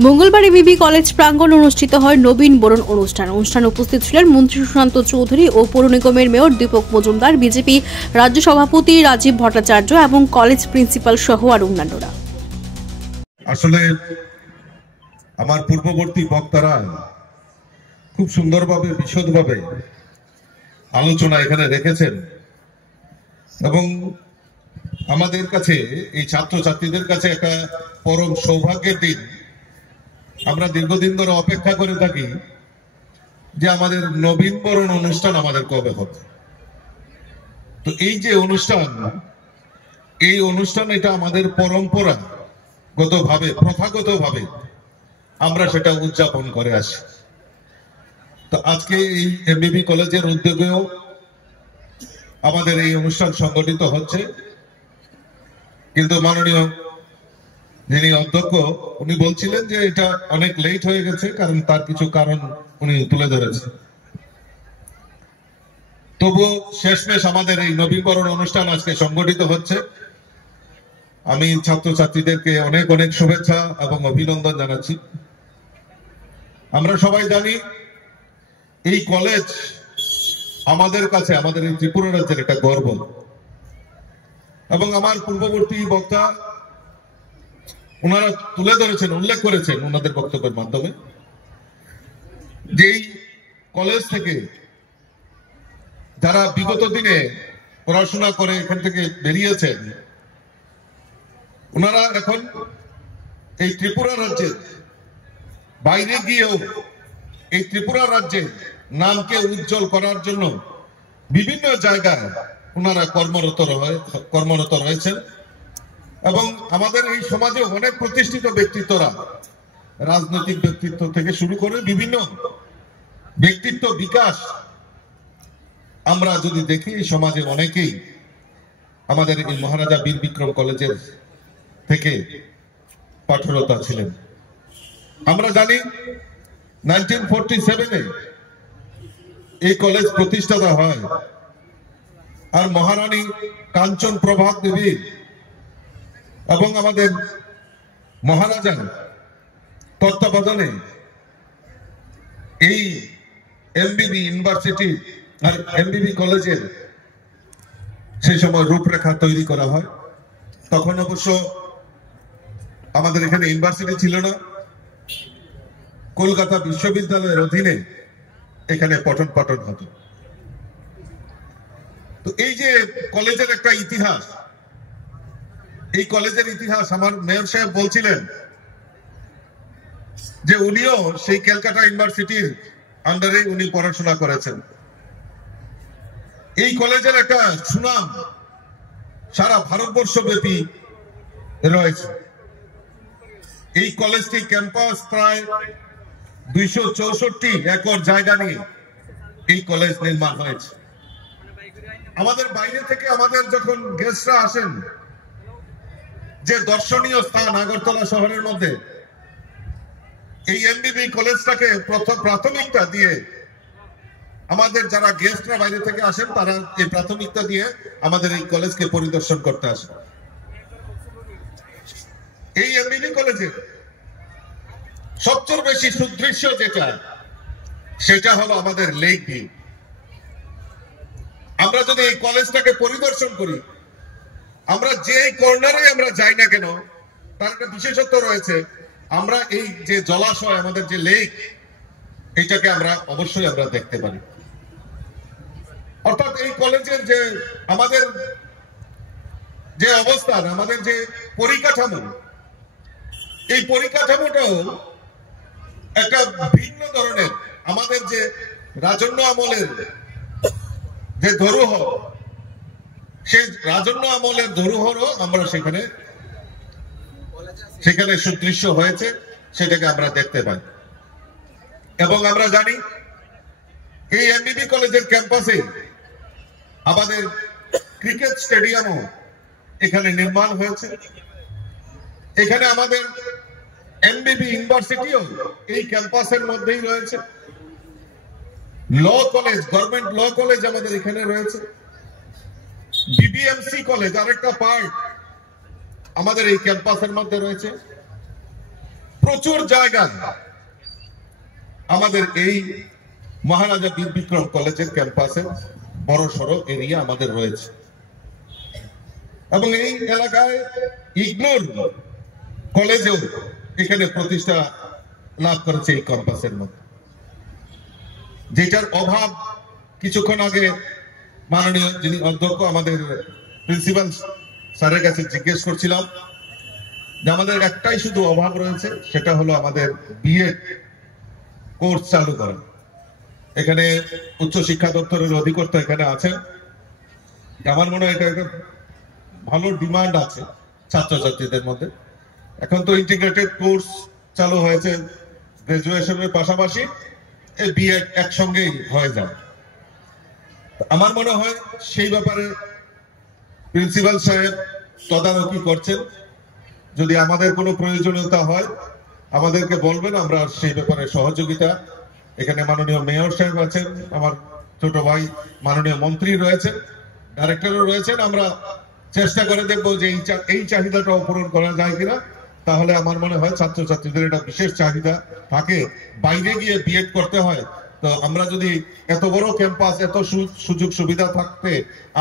মঙ্গলবার বিবি কলেজ প্রাঙ্গণে অনুষ্ঠিত হয় নবীন বরণ অনুষ্ঠানে উপস্থিত ছিলেন মন্ত্রী সুশান্ত চৌধুরী ও পৌর নিগমের মেয়র দীপক মজুমদার, বিজেপি রাজ্য সভাপতি রাজীব ভট্টাচার্য এবং কলেজ প্রিন্সিপাল সহ আর অন্যান্যরা। আসলে আমার পূর্ববর্তী বক্তারা খুব সুন্দরভাবে বিশদভাবে আলোচনা এখানে রেখেছেন এবং আমাদের কাছে এই ছাত্রছাত্রীদের কাছে একটা পরম সৌভাগ্যের দিন। আমরা দীর্ঘদিন ধরে অপেক্ষা করে থাকি যে আমাদের নবীন বরণ অনুষ্ঠান আমাদের কবে হবে। তো এই যে অনুষ্ঠান, এই অনুষ্ঠান এটা আমাদের পরম্পরাগতভাবে প্রথাগতভাবে আমরা সেটা উদযাপন করে আসি। তো আজকে এই এমবিবি কলেজের উদ্যোগেও আমাদের এই অনুষ্ঠান সংগঠিত হচ্ছে, কিন্তু মাননীয় যিনি অধ্যক্ষ উনি বলছিলেন যে এটা অনেক লেট হয়ে গেছে, কারণ তার কিছু কারণ উনি তুলে ধরেছেন। তবুও শেষমেশ আমাদের এই নবীকরণ অনুষ্ঠান আজকে সংগঠিত হচ্ছে। আমি ছাত্রছাত্রীদেরকে অনেক অনেক শুভেচ্ছা এবং অভিনন্দন জানাচ্ছি। আমরা সবাই জানি এই কলেজ আমাদের কাছে, আমাদের এই ত্রিপুরা রাজ্যের একটা গর্ব। এবং আমার পূর্ববর্তী বক্তা ওনারা তুলে ধরেছেন, উল্লেখ করেছেন ওনাদের বক্তব্যের মাধ্যমে যে এই কলেজ থেকে যারা বিগত দিনে পড়াশোনা করে এখান থেকে বেরিয়েছেন, ওনারা এখন এই ত্রিপুরা রাজ্যের বাইরে গিয়েও এই ত্রিপুরা রাজ্যের নামকে উজ্জ্বল করার জন্য বিভিন্ন জায়গায় ওনারা কর্মরত রয়েছেন। এবং আমাদের এই সমাজে অনেক প্রতিষ্ঠিত ব্যক্তিত্বরা, রাজনৈতিক ব্যক্তিত্ব থেকে শুরু করে বিভিন্ন ব্যক্তিত্ব বিকাশ আমরা যদি দেখি, এই সমাজে অনেকেই আমাদের এই মহারাজা বীর বিক্রম কলেজের থেকে পাঠরতা ছিলেন। আমরা জানি 1947-এ এই কলেজ প্রতিষ্ঠাতা হয়, আর মহারানী কাঞ্চন প্রভাত দেবী এবং আমাদের মহারাজার তত্ত্বাবধানে এই এমবিবি ইউনিভার্সিটি আর এমবিবি কলেজের সেই সময় রূপরেখা তৈরি করা হয়। তখন অবশ্য আমাদের এখানে ইউনিভার্সিটি ছিল না, কলকাতা বিশ্ববিদ্যালয়ের অধীনে এখানে পঠন পাঠন হতো। তো এই যে কলেজের একটা ইতিহাস, এই কলেজের ইতিহাস আমার মেয়র সাহেব বলছিলেন যে উনিও সেই ক্যালকাটা ইউনিভার্সিটির আন্ডারে উনি পড়াশোনা করেছেন। এই কলেজের একটা সুনাম সারা ভারতবর্ষ ব্যাপী রয়েছে। এই কলেজটি ক্যাম্পাস প্রায় 264 একর জায়গা নিয়ে এই কলেজ নির্মাণ হয়েছে। আমাদের বাইরে থেকে আমাদের যখন গেস্টরা আসেন, যে দর্শনীয় স্থান আগরতলা শহরের মধ্যে, এই এমবিবি কলেজটাকে প্রাথমিকতা দিয়ে আমাদের যারা গেস্টরা বাইরে থেকে আসেন তারা এই প্রাথমিকতা দিয়ে আমাদের এই কলেজকে পরিদর্শন করতে আসেন। এই এমবিবি কলেজের সবচেয়ে বেশি সুদৃশ্য যেটা, সেটা হলো আমাদের লেক ভিউ। আমরা যদি এই কলেজটাকে পরিদর্শন করি, আমরা যে কর্নারে আমরা যাই না কেন, তার একটা বিশেষত্ব রয়েছে। আমরা এই যে জলাশয়, আমাদের যে লেক, এইটাকে আমরা অবশ্যই আমরা দেখতে পারি। অর্থাৎ এই কলেজের যে আমাদের যে অবস্থান, আমাদের যে পরিকাঠামো, এই পরিকাঠামোটাও একটা ভিন্ন ধরনের। আমাদের যে রাজন্য আমলের যে ধরোহর, সেই রাজন্য আমলের ধরোহরও আমরা সেখানে সুদৃশ্য হয়েছে, সেটাকে আমরা দেখতে পাই। এবং আমরা জানি এই এমবিবি কলেজের ক্যাম্পাসে আমাদের ক্রিকেট স্টেডিয়ামও এখানে নির্মাণ হয়েছে। এখানে আমাদের এমবিবি ইউনিভার্সিটিও এই ক্যাম্পাসের মধ্যেই রয়েছে। Law college, government law college আমাদের এখানে রয়েছে। বিবিএমসি কলেজ আরেকটা পার্ট আমাদের এই ক্যাম্পাসের মধ্যে রয়েছে। প্রচুর জায়গায় আমাদের এই মহারাজা বীর বিক্রম কলেজের ক্যাম্পাসে বড় সড়ো এরিয়া আমাদের রয়েছে, এবং এই এলাকায় ইগনোর কলেজেও এখানে প্রতিষ্ঠা লাভ করেছে এই ক্যাম্পাসের মধ্যে, যেটার অভাব কিছুক্ষণ আগে মাননীয় যিনি অধ্যক্ষ আমাদের প্রিন্সিপাল স্যারের কাছে জিজ্ঞেস করছিলাম যে আমাদের একটাই শুধু অভাব রয়েছে, সেটা হলো আমাদের বিএড কোর্স চালু করা। এখানে উচ্চ শিক্ষা দপ্তরের অধিকর্তা এখানে আছেন, আমার মনে হয় এটা একটা ভালো ডিমান্ড আছে ছাত্রছাত্রীদের মধ্যে। এখন তো ইন্টিগ্রেটেড কোর্স চালু হয়েছে, গ্রাজুয়েশনের পাশাপাশি এই বিএড একসঙ্গেই হয়ে যায়। আমার মনে হয় সেই ব্যাপারে প্রিন্সিপাল সাহেব তদারকি করছেন, যদি আমাদের কোনো প্রয়োজনীয়তা হয় আমাদেরকে বলবেন, আমরা সেই ব্যাপারে সহযোগিতা। এখানে মাননীয় মেয়র সাহেব আছেন, আমার ছোট ভাই মাননীয় মন্ত্রী রয়েছেন, ডাইরেক্টরও রয়েছেন, আমরা চেষ্টা করে দেখবো যে এই চাহিদাটা পূরণ করা যায় কিনা। তাহলে আমার মনে হয় ছাত্রছাত্রীদের এটা বিশেষ চাহিদা থাকে, বাইরে গিয়ে বিএড করতে হয়, তো আমরা যদি এত বড় ক্যাম্পাস, এত সুযোগ সুবিধা থাকতে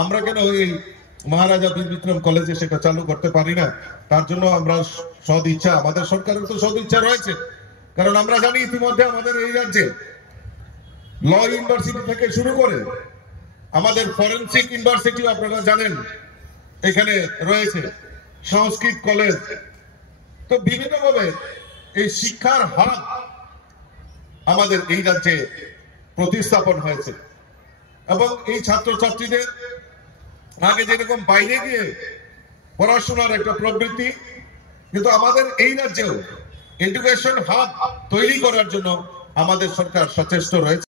আমরা কেন ওই মহারাজা বীর বিক্রম কলেজে সেটা চালু করতে পারি না? তার জন্য আমরা সদ ইচ্ছা, আমাদের সরকারের তো সদ ইচ্ছা রয়েছে, কারণ আমরা জানি ইতিমধ্যে আমাদের এই রাজ্যে ল ইউনিভার্সিটি থেকে শুরু করে আমাদের ফরেন্সিক ইউনিভার্সিটি আপনারা জানেন এখানে রয়েছে, সংস্কৃত কলেজ, তো বিভিন্নভাবে এই শিক্ষার হার আমাদের এই রাজ্যে প্রতিস্থাপন হয়েছে। এবং এই ছাত্রছাত্রীদের আগে যেরকম বাইরে গিয়ে পড়াশোনার একটা প্রবৃত্তি, কিন্তু আমাদের এই রাজ্যেও এডুকেশন হাব তৈরি করার জন্য আমাদের সরকার সচেষ্ট রয়েছে।